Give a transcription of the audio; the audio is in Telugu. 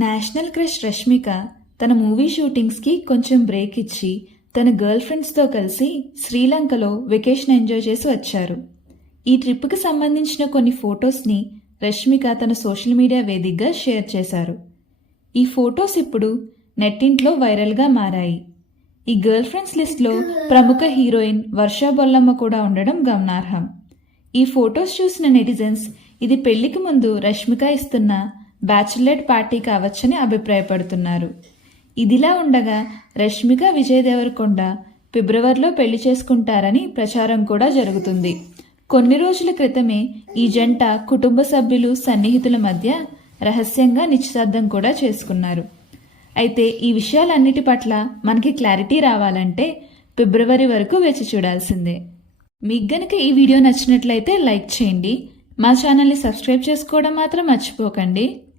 నేషనల్ క్రష్ రష్మిక తన మూవీ షూటింగ్స్కి కొంచెం బ్రేక్ ఇచ్చి తన గర్ల్ ఫ్రెండ్స్తో కలిసి శ్రీలంకలో వెకేషన్ ఎంజాయ్ చేసి వచ్చారు. ఈ ట్రిప్కి సంబంధించిన కొన్ని ఫొటోస్ని రష్మిక తన సోషల్ మీడియా వేదికగా షేర్ చేశారు. ఈ ఫొటోస్ ఇప్పుడు నెట్టింట్లో వైరల్గా మారాయి. ఈ గర్ల్ ఫ్రెండ్స్ లిస్ట్లో ప్రముఖ హీరోయిన్ వర్షా బొల్లమ్మ కూడా ఉండడం గమనార్హం. ఈ ఫొటోస్ చూసిన నెటిజన్స్ ఇది పెళ్ళికి ముందు రష్మిక ఇస్తున్న బ్యాచులెట్ పార్టీ కావచ్చని అభిప్రాయపడుతున్నారు. ఇదిలా ఉండగా రష్మిక విజయ్ దేవరకొండ ఫిబ్రవరిలో పెళ్ళి చేసుకుంటారని ప్రచారం కూడా జరుగుతుంది. కొన్ని రోజుల క్రితమే ఈ జంట కుటుంబ సభ్యులు సన్నిహితుల మధ్య రహస్యంగా నిశ్చితార్థం కూడా చేసుకున్నారు. అయితే ఈ విషయాలన్నిటి పట్ల మనకి క్లారిటీ రావాలంటే ఫిబ్రవరి వరకు వేచి చూడాల్సిందే. మీకు గనుక ఈ వీడియో నచ్చినట్లయితే లైక్ చేయండి. మా ఛానల్ని సబ్స్క్రైబ్ చేసుకోవడం మాత్రం మర్చిపోకండి.